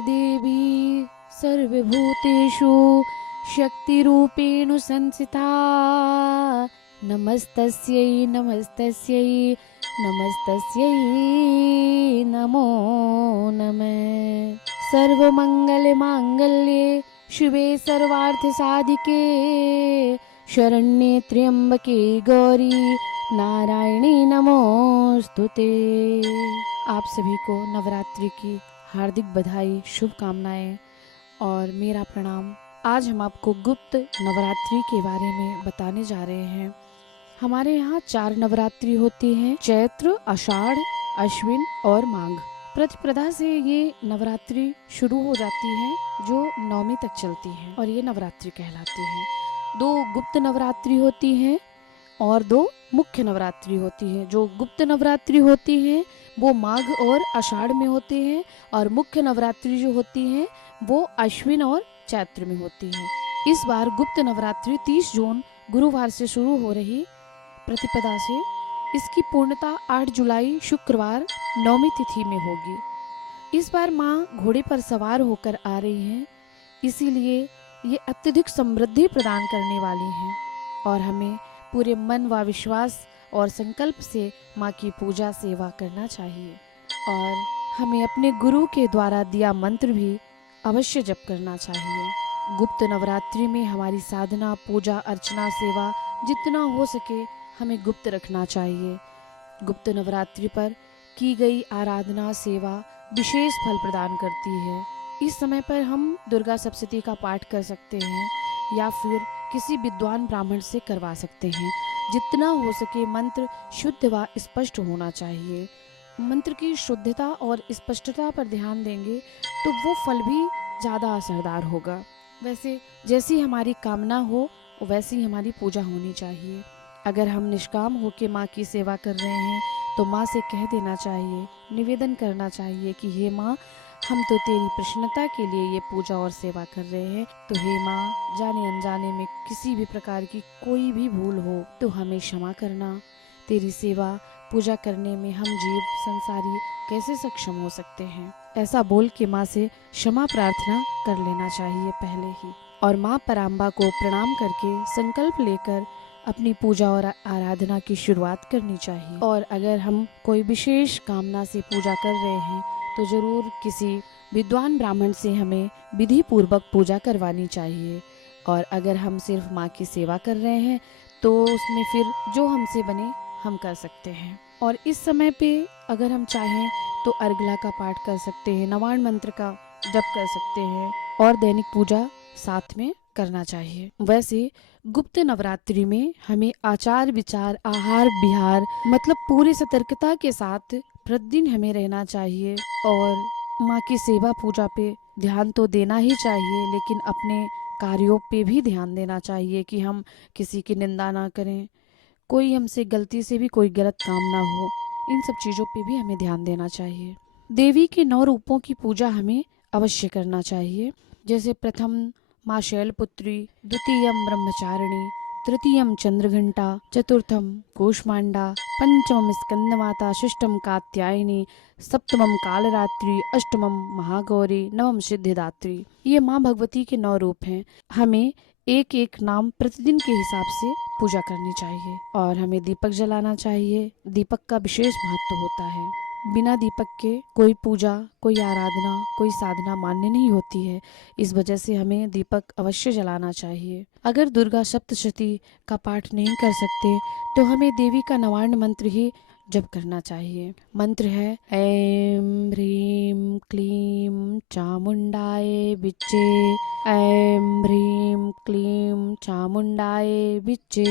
देवी सर्वभूतेषु शक्तिरूपेण संस्थिता। नमस्तस्यै नमस्तस्यै नमस्तस्यै नमो नमः। सर्वमङ्गलमाङ्गल्ये शिवे सर्वार्थसाधिके शरण्ये त्र्यंबके गौरी नारायणी नमोस्तुते। आप सभी को नवरात्रि की हार्दिक बधाई, शुभकामनाएं और मेरा प्रणाम। आज हम आपको गुप्त नवरात्रि के बारे में बताने जा रहे हैं। हमारे यहाँ 4 नवरात्रि होती हैं, चैत्र, आषाढ़, अश्विन और माघ। प्रतिपदा से ये नवरात्रि शुरू हो जाती है जो नवमी तक चलती है और ये नवरात्रि कहलाती है। 2 गुप्त नवरात्रि होती हैं और 2 मुख्य नवरात्रि होती हैं। जो गुप्त नवरात्रि होती हैं वो माघ और आषाढ़ में होती हैं और मुख्य नवरात्रि जो होती हैं वो अश्विन और चैत्र में होती हैं। इस बार गुप्त नवरात्रि 30 जून गुरुवार से शुरू हो रही प्रतिपदा से इसकी पूर्णता 8 जुलाई शुक्रवार नवमी तिथि में होगी। इस बार माँ घोड़े पर सवार होकर आ रही हैं, इसीलिए ये अत्यधिक समृद्धि प्रदान करने वाली हैं और हमें पूरे मन व विश्वास और संकल्प से माँ की पूजा सेवा करना चाहिए और हमें अपने गुरु के द्वारा दिया मंत्र भी अवश्य जप करना चाहिए। गुप्त नवरात्रि में हमारी साधना, पूजा, अर्चना, सेवा जितना हो सके हमें गुप्त रखना चाहिए। गुप्त नवरात्रि पर की गई आराधना, सेवा विशेष फल प्रदान करती है। इस समय पर हम दुर्गा सप्तशती का पाठ कर सकते हैं या फिर किसी विद्वान ब्राह्मण से करवा सकते हैं। जितना हो सके मंत्र शुद्ध व स्पष्ट होना चाहिए। मंत्र की शुद्धता और स्पष्टता पर ध्यान देंगे तो वो फल भी ज़्यादा असरदार होगा। वैसे जैसी हमारी कामना हो वैसी हमारी पूजा होनी चाहिए। अगर हम निष्काम होकर माँ की सेवा कर रहे हैं तो माँ से कह देना चाहिए, निवेदन करना चाहिए कि हे माँ, हम तो तेरी प्रसन्नता के लिए ये पूजा और सेवा कर रहे हैं, तो हे माँ, जाने अनजाने में किसी भी प्रकार की कोई भी भूल हो तो हमें क्षमा करना। तेरी सेवा पूजा करने में हम जीव संसारी कैसे सक्षम हो सकते हैं। ऐसा बोल के माँ से क्षमा प्रार्थना कर लेना चाहिए पहले ही और माँ पराम्बा को प्रणाम करके संकल्प लेकर अपनी पूजा और आराधना की शुरुआत करनी चाहिए। और अगर हम कोई विशेष कामना से पूजा कर रहे हैं तो जरूर किसी विद्वान ब्राह्मण से हमें विधि पूर्वक पूजा करवानी चाहिए। और अगर हम सिर्फ माँ की सेवा कर रहे हैं तो उसमें फिर जो हमसे बने हम कर सकते हैं। और इस समय पे अगर हम चाहें तो अर्गला का पाठ कर सकते हैं, नवाण मंत्र का जप कर सकते हैं और दैनिक पूजा साथ में करना चाहिए। वैसे गुप्त नवरात्रि में हमें आचार विचार, आहार विहार मतलब पूरी सतर्कता के साथ प्रतिदिन हमें रहना चाहिए और माँ की सेवा पूजा पे ध्यान तो देना ही चाहिए, लेकिन अपने कार्यों पे भी ध्यान देना चाहिए कि हम किसी की निंदा ना करें, कोई हमसे गलती से भी कोई गलत काम ना हो। इन सब चीज़ों पे भी हमें ध्यान देना चाहिए। देवी के 9 रूपों की पूजा हमें अवश्य करना चाहिए। जैसे प्रथम माँ शैलपुत्री, द्वितीयम ब्रह्मचारिणी, तृतीयम चंद्रघंटा, चतुर्थम कूष्मांडा, पंचमम स्कंदमाता, षष्ठम कात्यायनी, सप्तमम कालरात्रि, अष्टमम महागौरी, नवम सिद्धिदात्री। ये माँ भगवती के 9 रूप हैं। हमें एक एक नाम प्रतिदिन के हिसाब से पूजा करनी चाहिए और हमें दीपक जलाना चाहिए। दीपक का विशेष महत्व होता है। बिना दीपक के कोई पूजा, कोई आराधना, कोई साधना मान्य नहीं होती है। इस वजह से हमें दीपक अवश्य जलाना चाहिए। अगर दुर्गा सप्तशती का पाठ नहीं कर सकते तो हमें देवी का नवार्ण मंत्र ही जप करना चाहिए। मंत्र है ऐं ह्रीं क्लीं चामुंडाय विच्चे, ऐं ह्रीं क्लीं चामुंडाय विच्चे।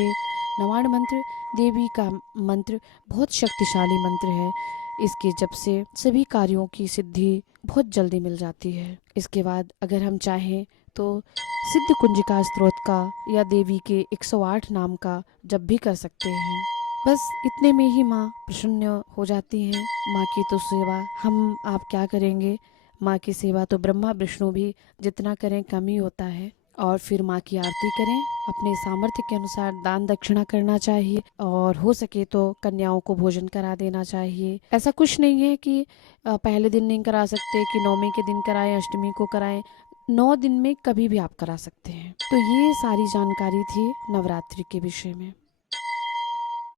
नवार्ण मंत्र देवी का मंत्र बहुत शक्तिशाली मंत्र है। इसके जप से सभी कार्यों की सिद्धि बहुत जल्दी मिल जाती है। इसके बाद अगर हम चाहें तो सिद्ध कुंजिका स्तोत्र का या देवी के 108 नाम का जप भी कर सकते हैं। बस इतने में ही माँ प्रसन्न हो जाती हैं। माँ की तो सेवा हम आप क्या करेंगे, माँ की सेवा तो ब्रह्मा विष्णु भी जितना करें कम ही होता है। और फिर माँ की आरती करें अपने सामर्थ्य के अनुसार दान दक्षिणा करना चाहिए और हो सके तो कन्याओं को भोजन करा देना चाहिए। ऐसा कुछ नहीं है कि पहले दिन नहीं करा सकते, कि नौमी के दिन कराएं, अष्टमी को कराएं। 9 दिन में कभी भी आप करा सकते हैं। तो ये सारी जानकारी थी नवरात्रि के विषय में।